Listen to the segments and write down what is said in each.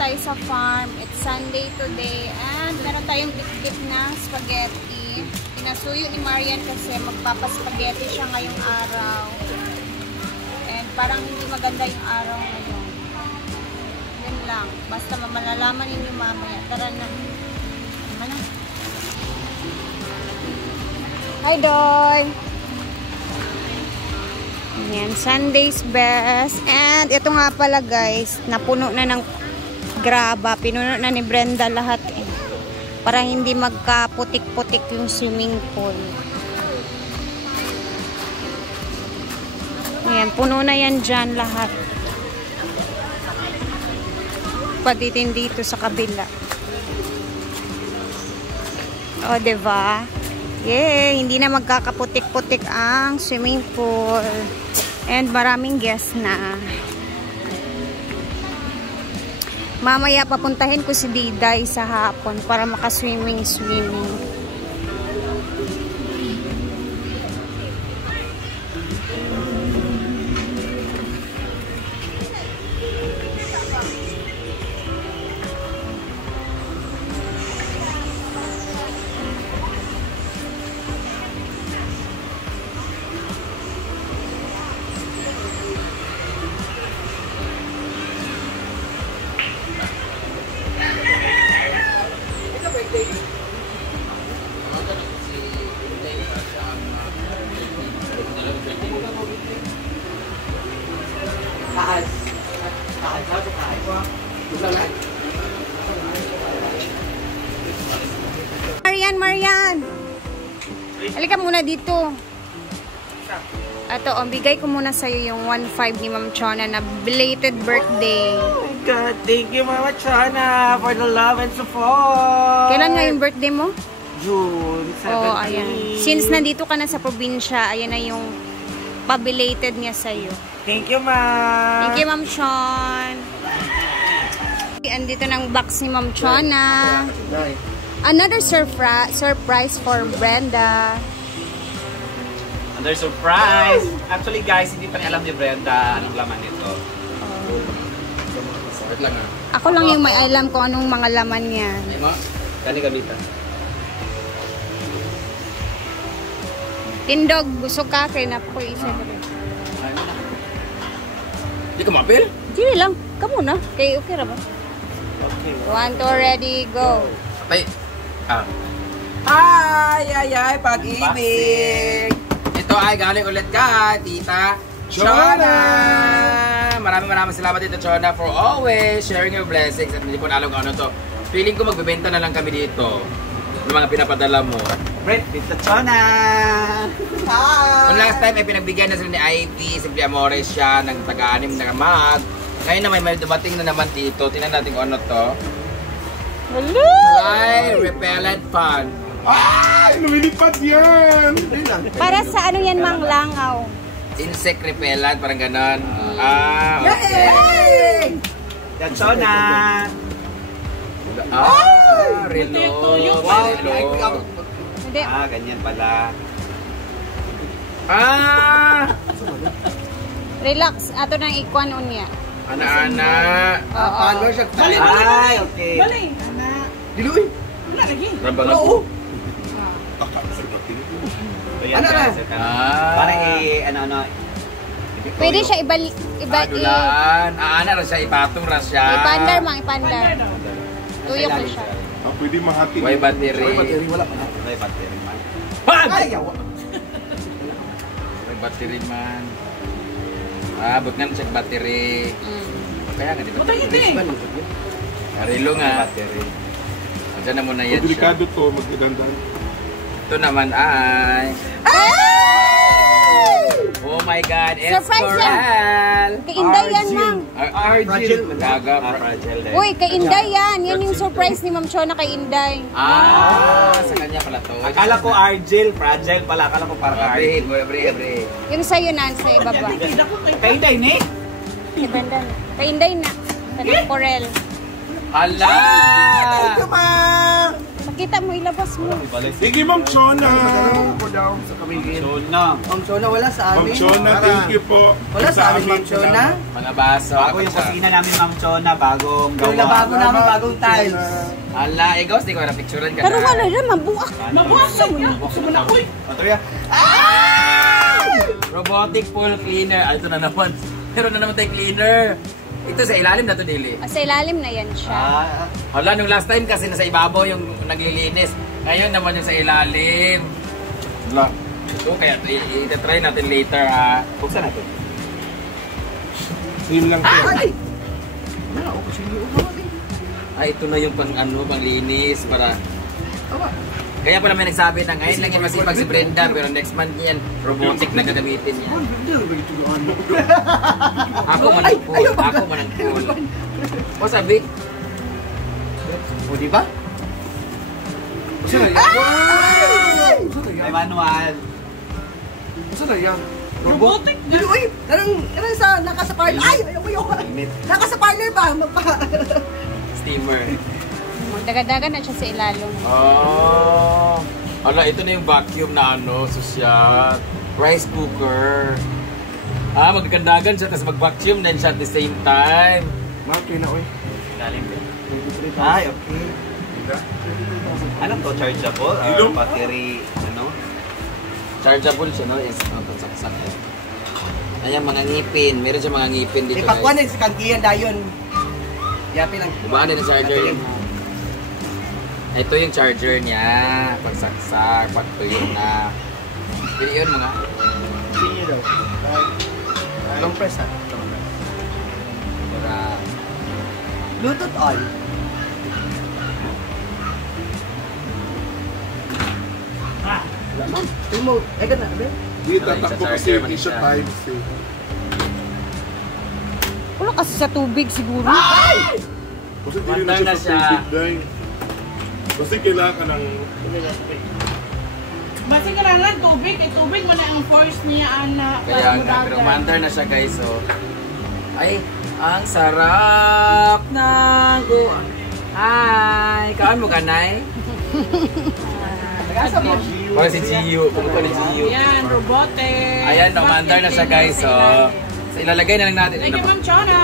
tayo sa farm. It's Sunday today. And meron tayong dip-dip na spaghetti. Pinasuyo ni Marian kasi magpapaspaghetti siya ngayong araw. And parang hindi maganda yung araw ngayon. Yan lang. Basta malalaman ninyo mamaya. Tara na. Mana? Hi, Doy! Yan, Sunday's best. And ito nga pala guys, napuno na ng graba. Pinuno na ni Brenda lahat eh. Para hindi magkaputik-putik yung swimming pool. Ayan, puno na yan dyan lahat. Pati din dito sa kabila. O, diba? Yay! Hindi na magkakaputik-putik ang swimming pool. And maraming guests na. Mamaya papuntahin ko si Diday sa hapon para makaswimming-swimming. Marian! Halika muna dito. Ato, bigay ko muna sa'yo yung 1.5 ni Ma'am Chona na belated birthday. Oh my God, thank you Mama Chona for the love and support. Kailan nga yung birthday mo? June 17. Oh, ayan. Since nandito ka na sa probinsya, ayan na yung pa-belated niya sa'yo. Thank you, Ma'am. Thank you, Ma'am Chon. Andito ng box ni Ma'am Chona. Another surprise for Brenda. Another surprise. Actually, guys, hindi pa niya alam ni Brenda anong laman nito. Ako lang yung may alam kung anong mga laman niya. Kani gamitan. Tindog, busog ka kay na po isa. Hindi ka mapil? Hindi lang. Kamu na. Kay okay ra ba? Okay. 1, 2, ready, go. Ay. Ay, pag-ibig. Ito ay galing ulit ka, Tita Chona. Maraming salamat, Tita Chona, for always sharing your blessings. At hindi ko na alam kung ano to. Feeling ko magbebenta na lang kami dito ng mga pinapadala mo. Brett, Tita Chona. Hi! Kung last time ay pinagbigyan na sila ni Ivy, Simply Amores siya, ng taga-anim na mag. Ngayon na may dumating na naman dito. Tingnan natin kung ano to. Hello! Fly repellent fan. Ay! Lumilipad yan! Para sa ano yan, Mang Langaw? Insect repellent, parang ganon. Okay. Gachona! Relo. Hindi. Ganyan pala. Relax. Ato nang ikuan unya. Ana-ana. Paano siya? Ay, okay. Bali. Diluy. Wala lagi. Rambangan ko. Ano na? Parang ano. Pwede siya ibalik. Dulaan. Ana ra siya, ipatong ra siya. Ipandar, Mang. Ipandar. Tuyok na siya. Pwede mahati. May battery. May battery, wala pa. May battery man. Ay! May battery man. Abot nga siya battery. Kaya nga, di ba? Arilo nga. Battery. Diyan na muna yan siya. Delikado to, magdadandan. Ito naman ay... Oh my God, it's Surprise Coral! Kay Inday yan, Mang. Argil. Gaga. Fragile. Uy, kay Inday yan. Yan yung surprise ni Ma'am Chona kay Inday. Sa kanya pala to. Akala ko Argil, fragile pala. Akala ko parang Argil. Every. Yung sa'yo na, sa ibaba. Kay Day, ni? Kay Brenda. Kay Inday na. Sa Corel. Hala! Thank you, Ma'am! Kita mo, ilabas mo. Sige, Ma'am Chona. Chona. Ma'am Chona, wala sa Ma'am amin. Chona, thank you po. Wala sa amin, Ma'am Chona. Mga baso. Bago yung kusina namin, Ma'am Chona, bagong Yung lababo namin, bagong tiles. Ala, ikaw, di ko na picturean ka Pero na. wala na, mabuak. Mabuak mo na. Ito yan. Robotic pool cleaner. Ah, ito na naman. Meron na naman tayo cleaner. Ito sa ilalim na to, Dili. Sa ilalim na yan siya. Hala, nung last time kasi nasa ibabaw yung naglilinis. Ngayon naman yung sa ilalim. Hala. Ito, kaya i-try natin later, ha. Buksan natin. Same lang po. Ay, ito na yung panglinis para... Kaya pala may nagsabi na ngayon lang yung masipag si Brenda, pero next month yan, robotic na gagamitin niya. Ako man ang cool. Ako man ang cool. O sabi? O, di ba? May manual. Robotic? Uy, tanong sa, naka sa parlor. Ay, ayaw. Naka sa parlor ba? Steamer. Daga-daga na siya sa ilalim. Oh. Ala, ito na yung vacuum na sosyal. Rice cooker. Ah, magkandagan siya, tapos mag-vacuum din siya at the same time. Maki na, oy. Galing din. Ay, okay. Ano to? Chargeable? Or Ilong? battery, ano? Chargeable siya, no? Is, saksak. Ayan, mga ngipin. Meron siya mga ngipin dito, Ipakwan guys. na sa kangkiyan dayon. Yapi lang. Gumaan din ang charger yun. Ito yung charger niya. Pagsaksak, pagtuyo na. Pili yun mga. Sinyo daw. Long press ha. Para... Bluetooth on. Ma'am, remote. Ay, ka na, Ben. Di tatakbo kasi hindi siya times eh. Wala kasi sa tubig siguro. Kasi hindi na Mandar na siya siya. sa big day. Kasi kailangan ka ng... Basta kailangan tubig, tubig wala ang force niya ana. Kaya nga, pero mandar na siya guys, so... Ay, ang sarap ng guwan. Hi! Kaan mo ka, Nay? Parang si Gio. Pumunta ni Gio. Yan, robotic. Ayan, no, mandar na siya guys, so... So, ilalagay na lang natin. Thank you, Ma'am Chona.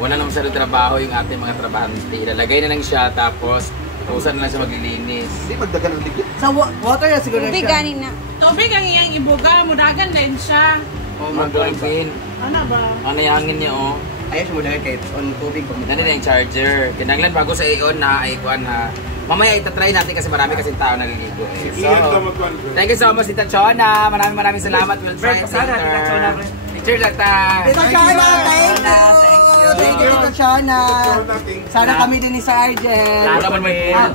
Wala naman siya ng trabaho yung ating mga trabahante. Ilalagay na lang siya, tapos... Usan na lang siya maglilinis. Hindi magdagan ng ligit. Sa water na siguro Tubig siya. ganin na. Tubig ang iyang ibuga, mudagan din siya. Oh, mag-dolphin. Ano ba? Ano yung hangin niya, oh. Ayaw siya mo dahil kahit on tubig. Ano na yung charger. Kinanglan bago sa i-on na, i-kuan ha. Mamaya itatry natin kasi marami kasing tao naliligo. Eh. So, Iyan ka magkuhan. thank you so much, Tita Chona. Maraming salamat. We'll try it later. Picture lang ta. Tita Chana, thank you! Thank you, Tita Chana. Sana kami din ni Sir Argel. Wala man may phone.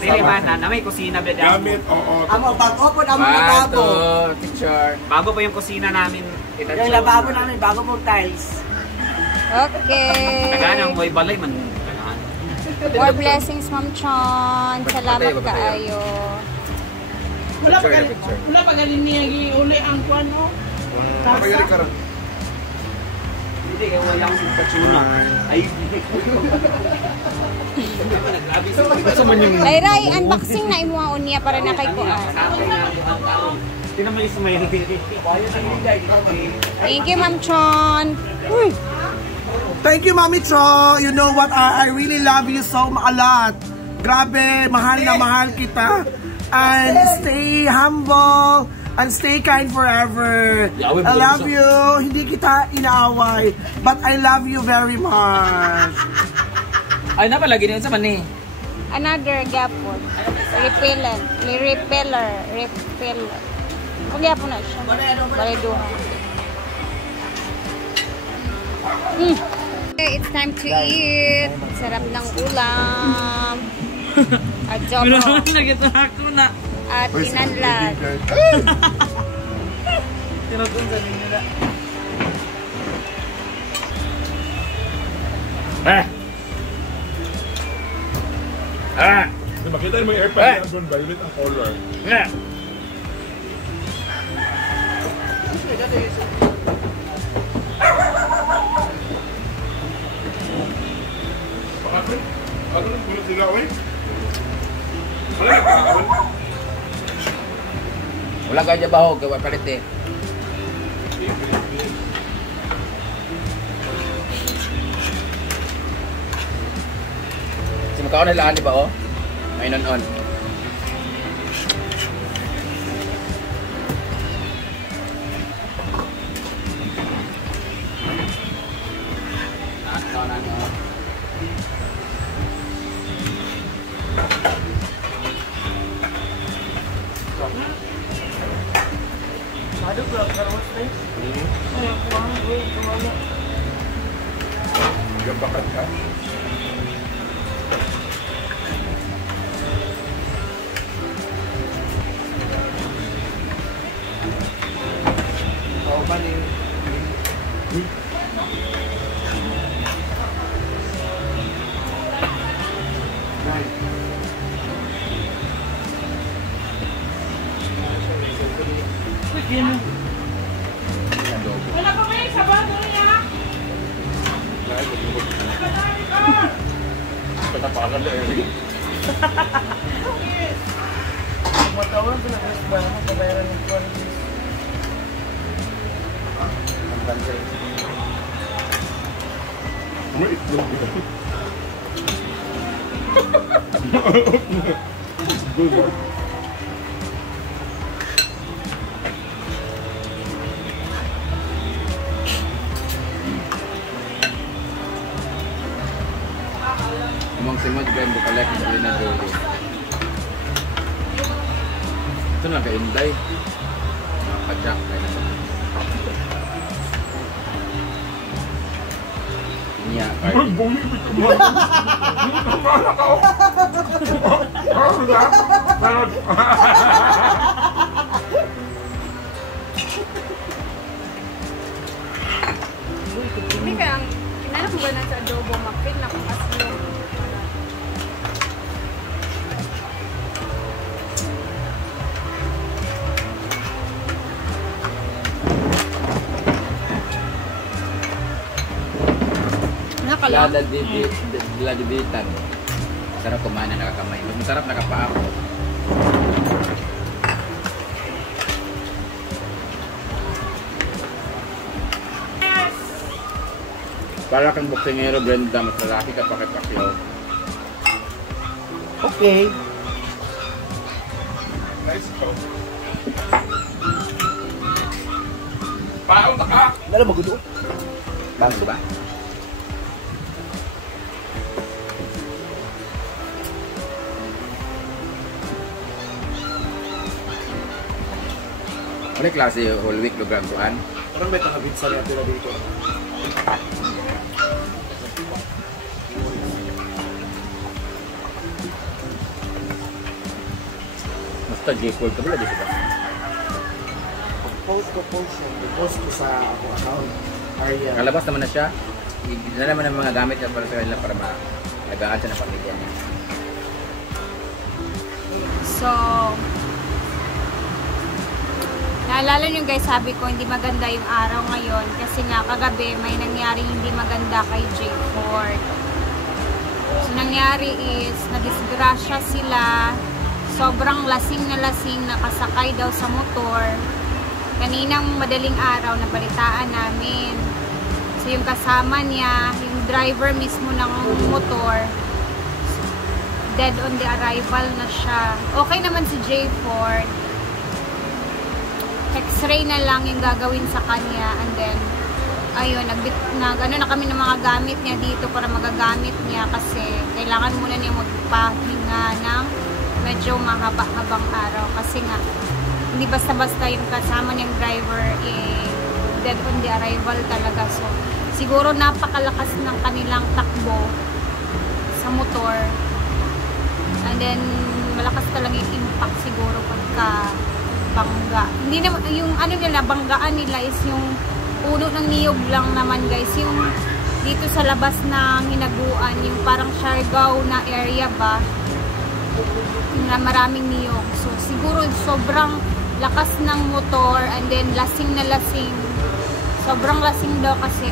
Dili ba na may kusina ba dyan? Gamit, oo. Amo, bago po amo One, lababo. two, picture. Bago pa yung kusina namin. Tita Yung Chona. lababo namin, bago po tiles. Okay. Tagaan ang may balay man. Tagaan. More blessings, Ma'am Chon. Salamat kaayo. Wala pa Picture, galing, picture. wala pa galing niya uli ang kwan o. Kasa. Hindi, walang Tachuna. Ay, Ay, Ray, unboxing na imuha unya para na kay kuan. hindi naman yung sumayin. Thank you, Ma'am Chon. Uy, Thank you, Mami Cho. You know what? I really love you so a lot. Grabe, mahal na mahal kita. And stay humble and stay kind forever. I love you. Hindi kita inaaway. But I love you very much. Ay, napalagi din sa mani. another gapon. Repellent. Repeller. Kung gapon na siya. Baliduha. Okay, it's time to eat. Sarap ng ulam. Adobo. At tinanlad. Makita mo yung airpad niya doon, violet ang color. Ano nang gulo sila, oy? Wala na kahapon. Wala kayo dyan bahog, kaya palit eh. Si magkaon na laan, di ba oh? May non-on. Gabakan ka. Oo, bali. Wala pa kayo sa bago niya. Katapakan na eh. Matawan ko na gusto ba ako kabayaran ng quality. Ang bansay. May itlog yun. Good. Among simod, Ben, bukalek, hindi na Jolie. Ito na ka-inday. Nakadyak, kaya na. Niya, Cardi. Bumibig ka mo. Kamala ka oh. Ano na? Meron. Hindi kaya, kinanap mo ba na sa adobo, makil na kung aslo. Nakalang. Ladibitan. Sarap kumain na nakakamay. Mas masarap nakapaako. Para kang boksingero, Brenda, mas lalaki ka pakipakyaw. Okay. Nice to. Paano na ka? Dala magudo. Baso ba? Ano klase whole week lugar tuan? Parang may tangabit sa liya tira dito. Basta J-Fold ka pala dito ba? Post siya. Post ko sa ako account. Arya. Kalabas naman na siya. Hindi na naman ang mga gamit niya para sa kanila para malagaan siya ng pamilya niya. So, naalala nyo guys, sabi ko hindi maganda yung araw ngayon kasi nga kagabi may nangyaring hindi maganda kay J4. So, nangyari is, nadisgrasya sila, sobrang lasing na nakasakay daw sa motor. Kaninang madaling araw, nabalitaan namin. So, yung kasama niya, yung driver mismo ng motor, dead on the arrival na siya. Okay naman si J4. X-ray na lang yung gagawin sa kanya, and then ayun, ano na kami ng mga gamit niya dito para magagamit niya kasi kailangan muna niya magpahinga ng medyo mahaba-habang araw kasi nga hindi basta-basta yung kasama niyang driver dead on the arrival talaga. So siguro napakalakas ng kanilang takbo sa motor, and then malakas talaga yung impact siguro pagka bangga. Hindi naman, yung ano nila, banggaan nila is yung puno ng niyog lang naman guys. Yung dito sa labas ng hinaguan, yung parang Siargao na area ba, na maraming niyog. So siguro sobrang lakas ng motor, and then lasing na lasing. Sobrang lasing daw kasi.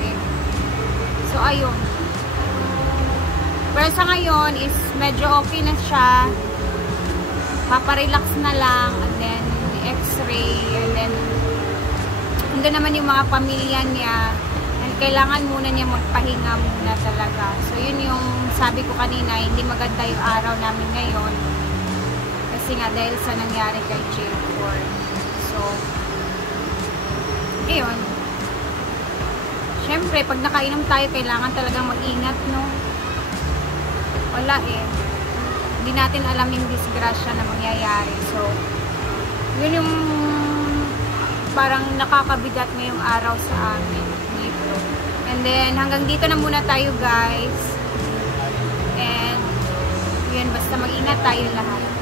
So ayun. Pero sa ngayon is medyo okay na siya. paparelax na lang, and then x-ray, and then hanggang naman yung mga pamilya niya, and kailangan muna niya magpahinga muna talaga. So yun yung sabi ko kanina, hindi maganda yung araw namin ngayon kasi nga dahil sa nangyari kay J4. So ayun, syempre pag nakainom tayo kailangan talagang mag-ingat, no? Wala eh, hindi natin alam yung disgrasya na mangyayari. So yun yung parang nakakabigat ngayong araw sa amin dito. And then hanggang dito na muna tayo, guys. And yun, basta mag-ingat tayo lahat.